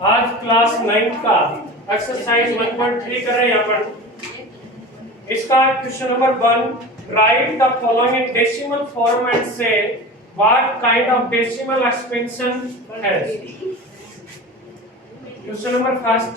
आज क्लास 9 का एक्सरसाइज 1.3 कर रहे हैं यहाँ पर। इसका question number 1, write the following in decimal format से what kind of decimal expansion has. Question number first,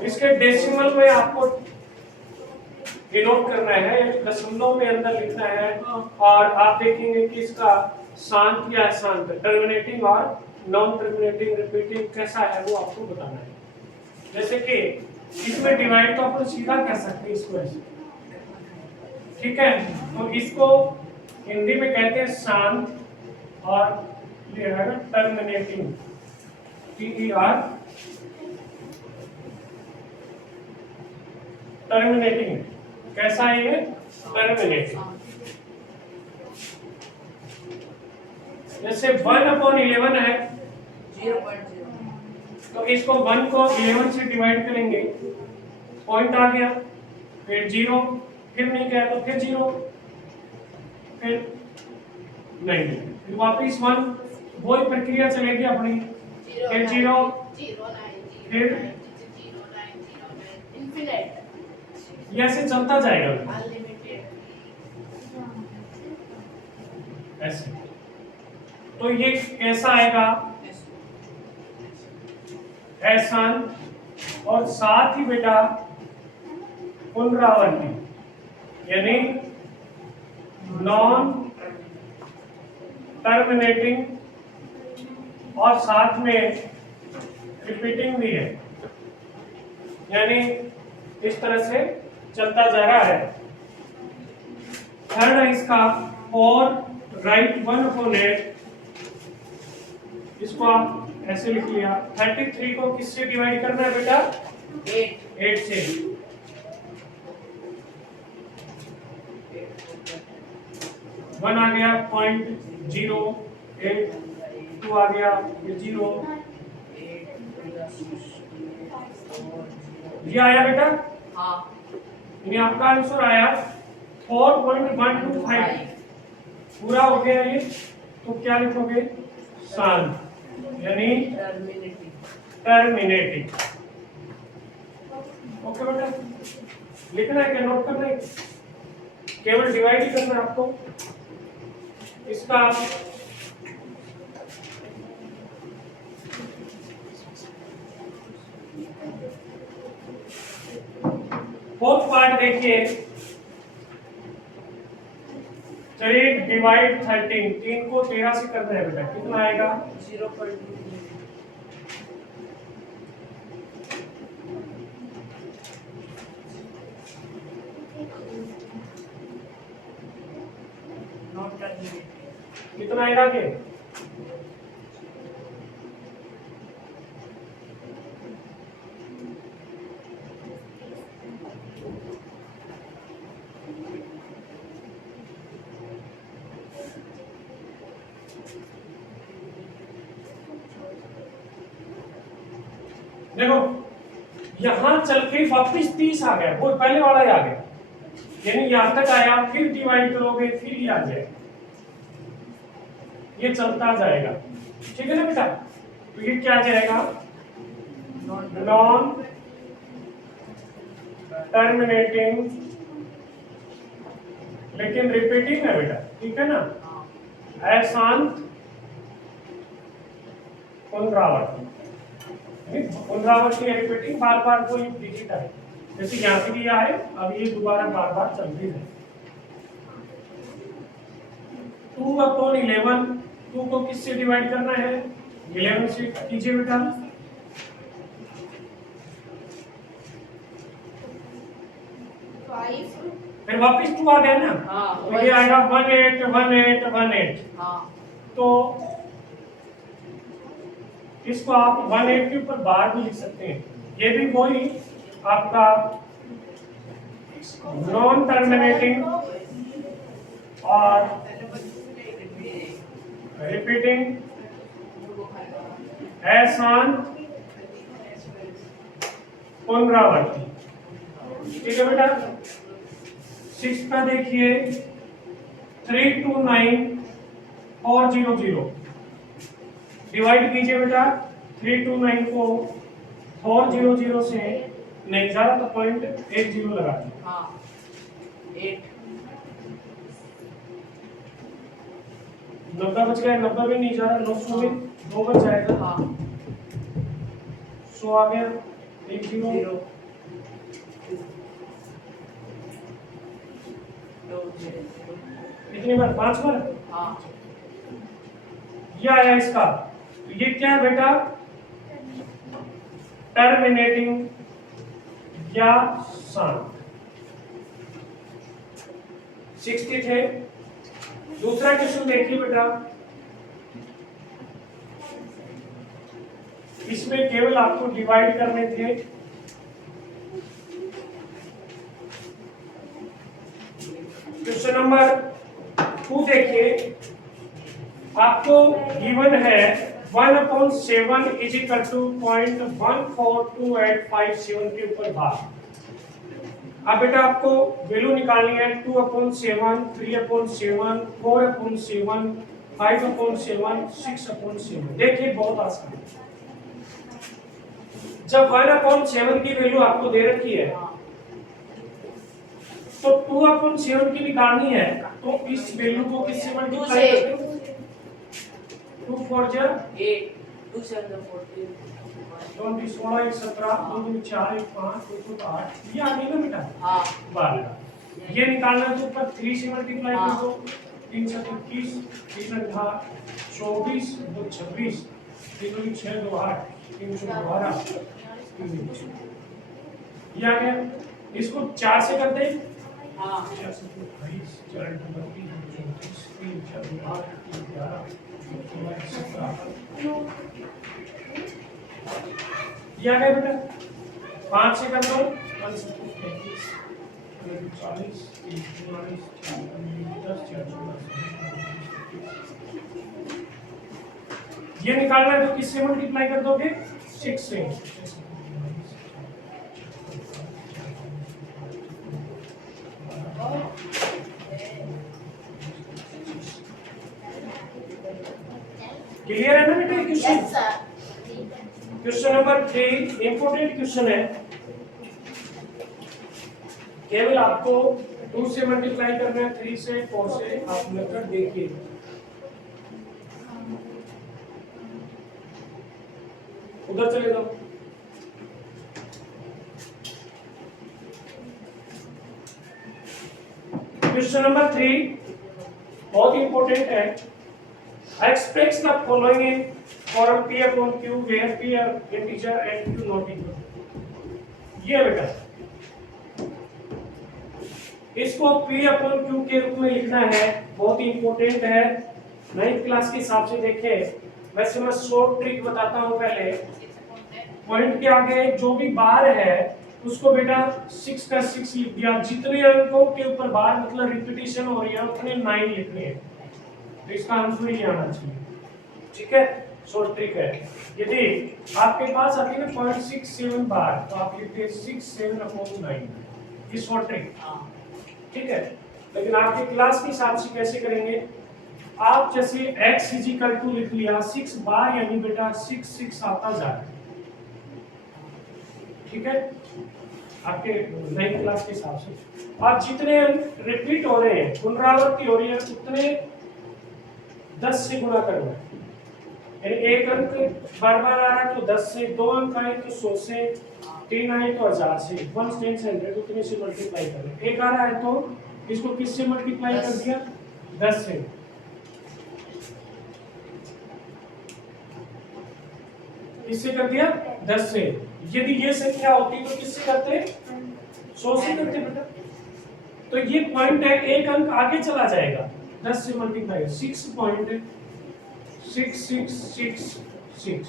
इसके डेसिमल में आपको डिनोट करना है, दशमलव में अंदर लिखना है और आप देखेंगे कि इसका शांत या अशांत, टर्मिनेटिंग और नॉन टर्मिनेटिंग, रिपीटिंग कैसा है वो आपको बताना है। जैसे कि इसमें डिवाइड तो अपन सीधा कर सकते हैं इसको ऐसे, ठीक है। तो इसको हिंदी में कहते हैं शांत और ये है टर्मिनेटिंग, TER, टर्मिनेटिंग। कैसा है ये? टर्मिनेटिंग। जैसे 1/11 है 0.0, तो इसको 1 को 11 से डिवाइड करेंगे, पॉइंट आ गया, फिर 0, फिर नहीं गया तो फिर 0, फिर नहीं, फिर वापस 1, वही प्रक्रिया चलेगी अपनी, फिर 0, फिर ये ऐसे चलता जाएगा ऐसे। तो ये कैसा आएगा? एहसान, और साथ ही बेटा पुनरावृत्ति, यानी नॉन टर्मिनेटिंग और साथ में रिपीटिंग भी है, यानी इस तरह से चलता जा रहा है। थर्ड है इसका और राइट 1/8, इसको आप ऐसे लिख लिया। 33 को किससे डिवाइड करना है बेटा? 8 से। 1 आ गया 0.08, 2 आ गया 0, ये आया बेटा? हाँ। यानी आपका आंसर आया 4.125, पूरा हो गया ये। तो क्या लिखोगे? शांत, यानी टर्मिनेटिंग। ओके बेटा, लिखना है क्या, नोट करना है? केवल डिवाइड ही करना है आपको। इसका फोर्थ पार्ट देखिए, 3 डिवाइड 13, 3 को 13 से करना है बेटा, कितना आएगा? 0.2। कितना आएगा के? देखो यहां चल के वापिस 30 आ गया, वो पहले वाला ही आ गया, यानी यहां तक आया, फिर डिवाइड करोगे फिर ये आ जाएगा, ये चलता जाएगा, ठीक है ना बेटा। तो ये क्या जाएगा? नॉन टर्मिनेटिंग लेकिन रिपीटिंग है बेटा, ठीक है ना। अशांत पुनरावृत्ति, पुनरावृत्ति है, रिपीटिंग, बार बार कोई डिजिट है, जैसे यहाँ पे दिया है, अब ये दोबारा बार बार चलती है। 2/11, 2 को किससे डिवाइड करना है? 11 से कीजिए बेटा। फिर वापिस 2 आ गया ना, तो ये आएगा 181818। तो इसको आप 18 के ऊपर बार भी लिख सकते हैं, ये भी वही आपका नॉन टर्मिनेटिंग और रिपीटिंग, अशांत पुनरावृत्ति, ठीक है बेटा। 6 का देखिए 329 400, डिवाइड कीजिए बेटा 3294 400 से नहीं जा रहा तो 0.80 लगा दीजिए। हाँ 8 90 बच गया, 90 भी नहीं जा रहा, 900 में 2 बच जाएगा। हाँ 100 आ गया 10 0 कितनी बार 5 बार। हाँ ये आया इसका, तो ये क्या है बेटा टर्मिनेटिंग या शांत 60 थे। दूसरा क्वेश्चन देखिए बेटा, इसमें केवल आपको डिवाइड करने थे। क्वेश्चन नंबर 2 देखिए, आपको गिवन है 1/7 इज इक्वल टू 0.142857 के ऊपर भाग। अब बेटा आपको वैल्यू निकालनी है 2/7, 3/7, 4/7, 5/7, 6/7। देखिए बहुत आसान है। जब 1/7 की वैल्यू आपको दे रखी है तो 2/7 की निकालनी है, तो इस वैल्यू को किससे मल्टीप्लाई करें? 2 4 जा 8 2 7 14 20 16 1 17 2 2 4 1 5 2 2 8 ये आ गई ना बेटा। हाँ 12 ये निकालना है तो ऊपर 3 से मल्टीप्लाई कर दो। 3 से 21 3 से 24 2 26 3 2 6 2 8 3 2 12 ये आ गया। इसको 4 से कर दे। हाँ 4 से 28 4 32 34 3 4 8 3 11 16 17 ये आ गया बेटा। 5 से कर दो 5 से 35 40 30 40 10 ये निकालना है तो किससे मल्टीप्लाई कर दोगे? 6 से। क्लियर है ना बेटा ये question? Yes, sir. Question number 3 important question है। केवल आपको 2 से मल्टीप्लाई करना है, 3 से 4 से। आप मेथड देखिए। उधर चले जाओ। क्वेश्चन नंबर 3 बहुत इंपॉर्टेंट है। Express the following in form P upon Q where P are integer and Q not equal। ये बेटा इसको P upon Q के रूप में लिखना है, बहुत ही इंपॉर्टेंट है। 9th क्लास के हिसाब से देखें, वैसे मैं शॉर्ट ट्रिक बताता हूँ। पहले पॉइंट के आगे जो भी बार है उसको बेटा 6 का 6 लिख दिया। जितने अंकों के ऊपर बार मतलब रिपीटिशन हो रही है उतने 9 लिखने हैं, तो इसका आंसर ही आना चाहिए। ठीक है, शॉर्ट ट्रिक है। यदि आपके पास आती है ना 0.67 बार तो आप लिखते हैं 67/9। ये शॉर्ट ट्रिक। ठीक है, लेकिन आपके क्लास के हिसाब से कैसे करेंगे? आप जैसे x = लिख लिया 6 बार, यानी बेटा 6 6 आता जाए। ठीक है, आपके 9th क्लास के हिसाब से आप जितने रिपीट हो रहे हैं, पुनरावृत्ति हो रही है, उतने 10 से गुणा करना है। यानी एक अंक बार बार आ रहा है तो 10 से, 2 अंक आए तो 100 से, 3 आए तो 1000 से, 1 10 100 उतने से मल्टीप्लाई कर रहे हैं। एक आ रहा है तो इसको किससे मल्टीप्लाई कर दिया? 10 से। किससे कर दिया? 10 से। यदि ये संख्या होती तो किससे करते? 100 से करते बेटा। तो ये पॉइंट है, एक अंक आगे चला जाएगा 10 से मल्टीप्लाई 6.6666।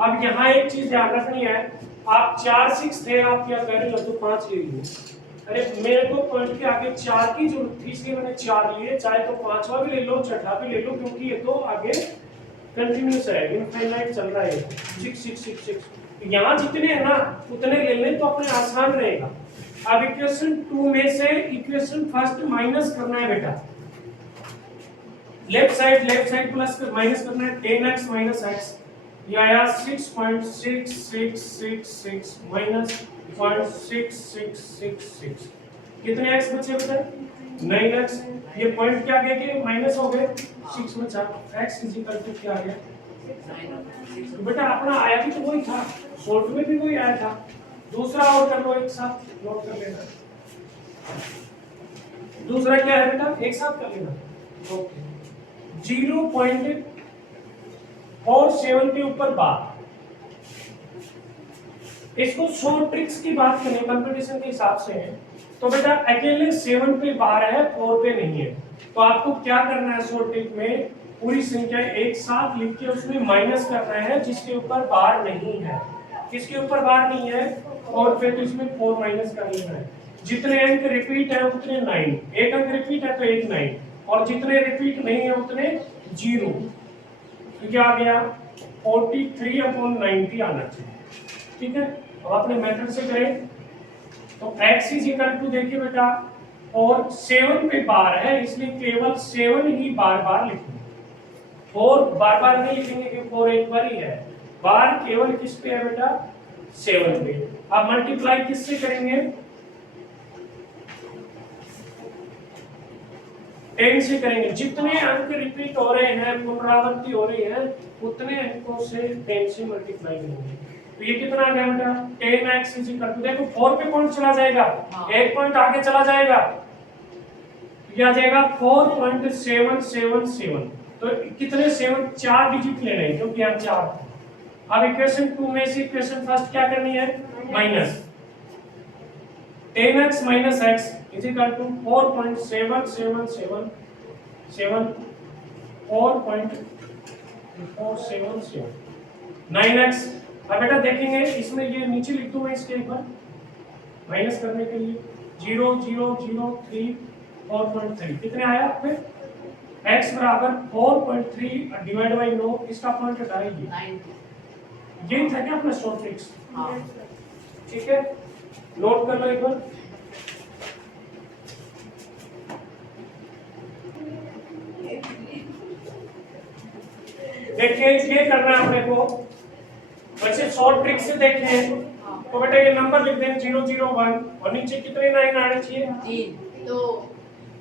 अब यहाँ एक चीज ध्यान रखनी है, आप 4 6 थे, आप क्या कर रहे हो तो 5 ले लिए। अरे मेरे को पॉइंट के आगे 4 की जरूरत थी, इसलिए मैंने 4 लिए। चाहे तो 5वां भी ले लो, 6ठा भी ले लो, क्योंकि ये तो आगे कंटिन्यूस है, इनफाइनाइट चल रहा है। 6 6 6 6 यहाँ जितने हैं ना उतने ले लें तो अपने आसान रहेगा। अब इक्वेशन 2 में से इक्वेशन फर्स्ट माइनस करना है बेटा। लेफ्ट साइड प्लस माइनस करना है 10x माइनस x, ये आया 6.6666 माइनस 0.6666, कितने x बचे बेटा 9x, ये पॉइंट क्या गए कि माइनस हो गए 6 बचा, x इज इक्वल टू क्या आ गया 9 तो बेटा अपना आया भी तो वही था, शॉर्ट में भी वही आया था, दूसरा और कर लो एक साथ नोट कर लेना, दूसरा क्या है बेटा एक साथ कर लेना, ओके 0.47 के ऊपर बार, इसको शॉर्ट ट्रिक्स की बात करें कंपटीशन के हिसाब से है तो बेटा अकेले 7 पे बार है 4 पे नहीं है, तो आपको क्या करना है शॉर्ट ट्रिक में पूरी संख्या एक साथ लिख के उसमें माइनस करना है जिसके ऊपर बार नहीं है, किसके ऊपर बार नहीं है और फिर तो इसमें 4 माइनस कर लेना है, जितने अंक रिपीट है उतने 9, एक अंक रिपीट है तो एक 9 और जितने रिपीट नहीं है उतने 0, तो क्या आ गया 43/90 आना चाहिए, ठीक है। अब अपने मेथड से करें तो x इज इक्वल टू देखिए बेटा और 7 पे बार है इसलिए केवल 7 ही बार बार लिखेंगे, 4 बार बार नहीं लिखेंगे क्योंकि 4 एक बार ही है, बार केवल किस पे है बेटा 7 पे। अब मल्टीप्लाई किससे करेंगे 10 से करेंगे, जितने अंक रिपीट हो रहे हैं पुनरावृत्ति हो रही है उतने अंकों से 10 से मल्टीप्लाई करेंगे, तो ये कितना आ गया बेटा 10x इज इक्वल टू देखो 4 पे पॉइंट चला जाएगा, एक पॉइंट आगे चला जाएगा, क्या आ जाएगा 4.777, तो कितने 7 4 डिजिट ले रहे हैं क्योंकि यहाँ 4, अब इक्वेशन 2 में से इक्वेशन फर्स्ट क्या करनी है minus 10x minus x is equal to 4.7777 4.477 9x। अब बेटा देखेंगे इसमें ये नीचे लिख दूं मैं इसके एक बार माइनस करने के लिए 0.0034.3 कितने आया आपके x बराबर 4.3 डिवाइड बाय 9, इसका पॉइंट हटाइए 9 यही था क्या अपना शॉर्ट ट्रिक्स, हाँ ठीक है नोट कर लो एक बार। देखिए ये करना है अपने को, वैसे शॉर्ट ट्रिक से देखें तो बेटा ये नंबर लिख दें 001 और नीचे कितने 9 आने चाहिए 3 2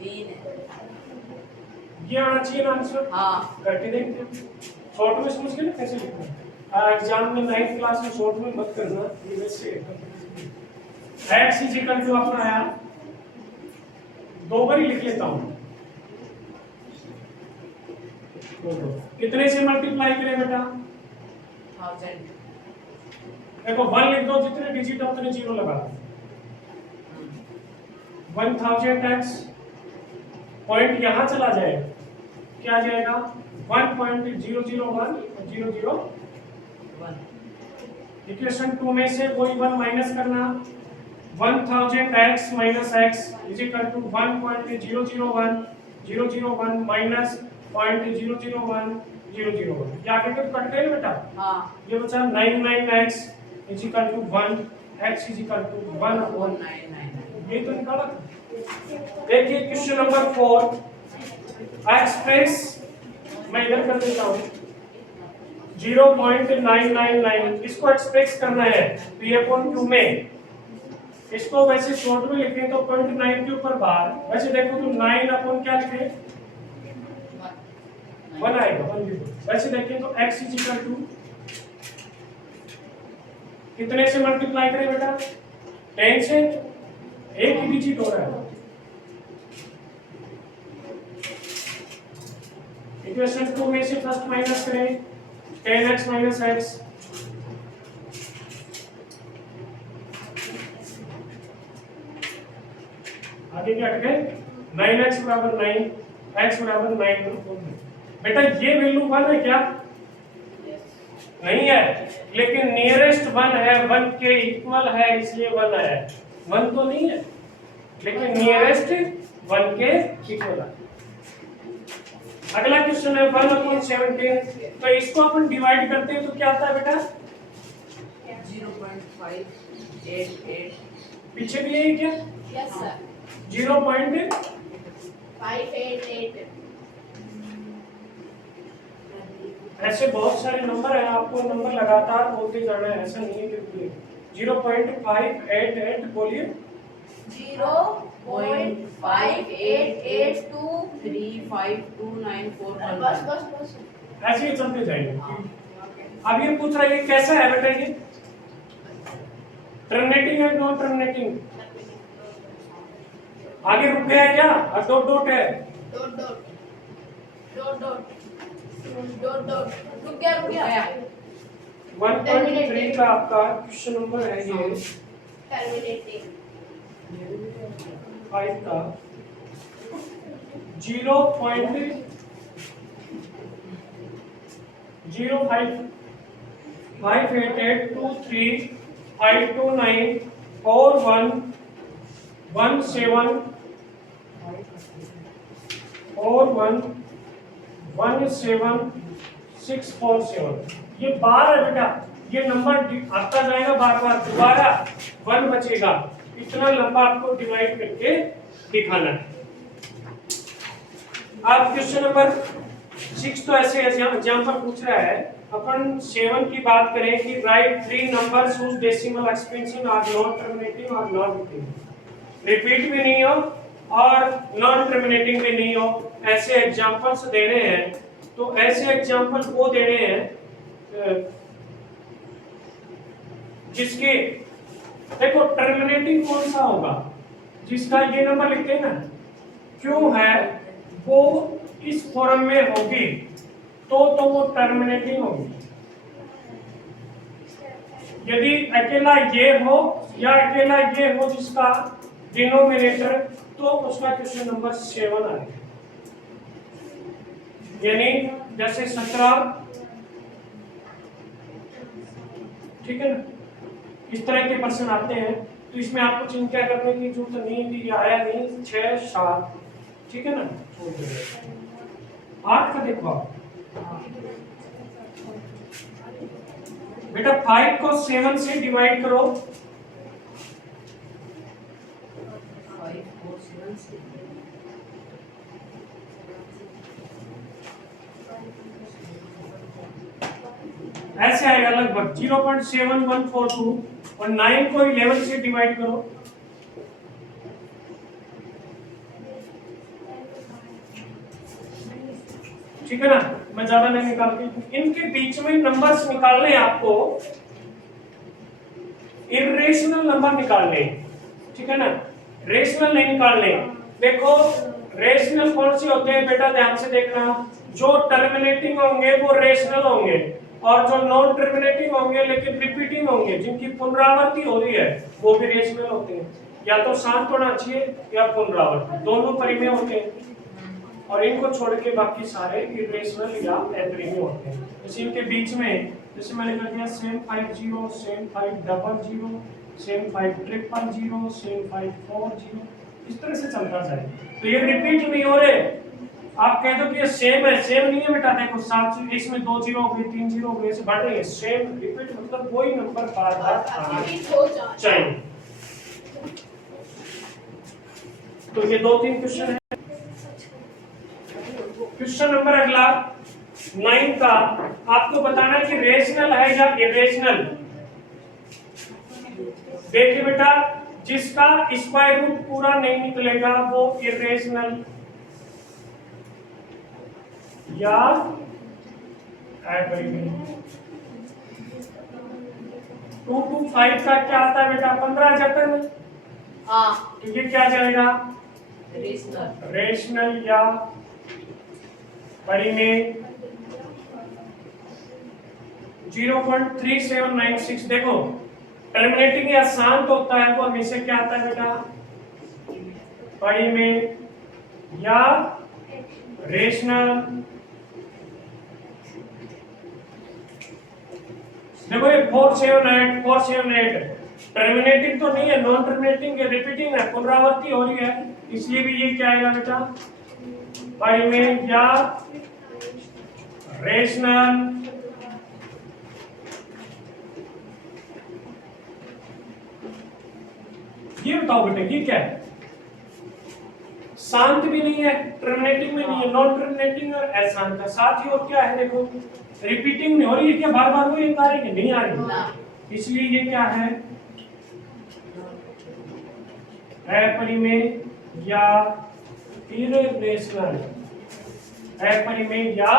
3 ये आना चाहिए ना आंसर, हाँ करके देखते हैं शॉर्ट में समझ गए ना कैसे लिखना है, एग्जाम में 9th क्लास में शॉर्ट में मत करना, ये वैसे x इज इक्वल टू अपना आया, दो बार ही लिख लेता हूं, कितने से मल्टीप्लाई करें बेटा 1000 देखो 1 लिख दो, जितने डिजिट है उतने 0 लगा दो, 1000x पॉइंट यहां चला जाएगा, क्या आ जाएगा 1.001 इक्वेशन 2 में से कोई 1 माइनस करना, 1000x minus x is equal to 1.001 minus 0.001001, ये आगे तो कट गए ना बेटा, हाँ ये बचा 99x is equal to 1, x is equal to 1/9, ये तो निकाला था। देखिए क्वेश्चन नंबर 4 एक्सप्रेस मैं इधर कर देता हूं 0.999, इसको एक्सप्रेस करना है p/q में, इसको वैसे शॉर्ट में लिखें तो 0.9 के ऊपर बार, वैसे देखो तो 9 क्या लिखें 1 आएगा 1 लिखो, वैसे देखें तो x इज इक्वल टू कितने से मल्टीप्लाई करें बेटा 10 से, एक ही डिजिट हो रहा है, इक्वेशन 2 में से फर्स्ट माइनस करें 10x माइनस x, आगे क्या करें 9x बराबर 9, x बराबर 9, बेटा ये वैल्यू 1 है क्या नहीं है, लेकिन नियरेस्ट 1 है, 1 के इक्वल है इसलिए 1 है, 1 तो नहीं है लेकिन नियरेस्ट 1 के इक्वल है। अगला क्वेश्चन है 1/17, तो इसको अपन डिवाइड करते हैं तो क्या आता है बेटा 0.588 पीछे भी यही क्या Yes, sir. 0.588 588. ऐसे बहुत सारे नंबर हैं, आपको नंबर लगातार बोलते जाना है, ऐसा नहीं है कि 0.588 बोलिए 0.5882352941 बस बस बस ऐसे ही चलते जाएंगे। अब ये पूछ रहा है कि कैसा है बेटा, ये टर्मिनेटिंग है नॉन टर्मिनेटिंग, आगे रुक गया है क्या, और डॉट डॉट है, dot dot dot dot dot dot रुक गया 1.3 का आपका क्वेश्चन नंबर है ये, टर्मिनेटिंग 5 का 0.5882358294117 ये बार है बेटा, ये नंबर आता जाएगा बार बार, दोबारा 1 बचेगा, इतना लंबा आपको डिवाइड करके दिखाना है। अब क्वेश्चन नंबर 6 तो ऐसे एग्जांपल पूछ रहा है, अपन 7 की बात करें कि right 3 numbers whose decimal expansion are non terminating और non repeating, रिपीट भी नहीं हो और नॉन टर्मिनेटिंग भी नहीं हो, ऐसे एग्जांपल्स देने हैं। तो ऐसे एग्जांपल वो देने हैं जिसके देखो टर्मिनेटिंग कौन सा होगा, जिसका ये नंबर लिखते हैं ना, क्यों है वो इस फॉर्म में होगी तो वो टर्मिनेटिंग होगी। यदि अकेला ये हो या अकेला ये हो जिसका डिनोमिनेटर, तो उसका क्वेश्चन नंबर 7 आएगा। यानी जैसे 17, ठीक है ना, इस तरह के प्रश्न आते हैं, तो इसमें आपको चिंता करने की जरूरत नहीं है कि ये आया नहीं, 6 7, ठीक है ना। 8 का देखो आप बेटा, 5 को 7 से डिवाइड करो, 5 ऐसे आएगा लगभग 0.7142 और 9 को 11 से डिवाइड करो, ठीक है ना। मैं ज्यादा नहीं निकालती, इनके बीच में नंबर्स निकालने आपको, इरेशनल नंबर निकालने, ठीक है ना, रेशनल नहीं निकालने। देखो रेशनल कौन से होते हैं बेटा, ध्यान से देखना, जो टर्मिनेटिंग होंगे वो रेशनल होंगे, और जो नॉन टर्मिनेटिंग होंगे लेकिन रिपीटिंग होंगे, जिनकी पुनरावृत्ति हो रही है, वो भी रेशनल होते हैं। या तो शांत होना चाहिए या पुनरावृत्ति, दोनों परिमेय होते हैं, और इनको छोड़ के बाकी सारे इरेशनल या अपरिमेय होते हैं। इसी के बीच में जैसे मैंने कर दिया सेम 50, सेम 500, सेम 5000, सेम 540, इस तरह से चलता जाए। तो ये रिपीट नहीं हो रहे, आप कह दो कि ये सेम है, सेम नहीं है बेटा, देखो 7 इसमें 2 0 हो गए, 3 0 हो गए, ऐसे बढ़ रही है। सेम रिपीट मतलब वही नंबर बार बार आना चाहिए। तो ये 2-3 क्वेश्चन है। क्वेश्चन नंबर अगला 9 का, आपको बताना है कि रेशनल है या इरेशनल। देखिए बेटा, जिसका स्क्वायर रूट पूरा नहीं निकलेगा वो इरेशनल या एपरिमेय। 2 to 5 का क्या आता है बेटा, 15 आ जाता है ना, तो ये क्या जाएगा, रेशनल या परिमेय। 0.3796 देखो, टर्मिनेटिंग या शांत होता है वो हमेशा क्या आता है बेटा, परिमेय या रेशनल। देखो ये 478 टर्मिनेटिंग तो नहीं है, नॉन टर्मिनेटिंग है, रिपीटिंग है, पुनरावृत्ति हो रही है, इसलिए भी ये क्या आएगा बेटा, परिमेय या रेशनल। ये बताओ बेटा ये क्या है, शांत भी नहीं है, टर्मिनेटिंग में नहीं है, नॉन टर्मिनेटिंग और अशांत है। साथ ही और क्या है देखो, रिपीटिंग नहीं हो रही है, क्या बार बार वो एक आ रही है, नहीं आ रही, इसलिए ये क्या है, अपरिमेय या इर्रेशनल, अपरिमेय या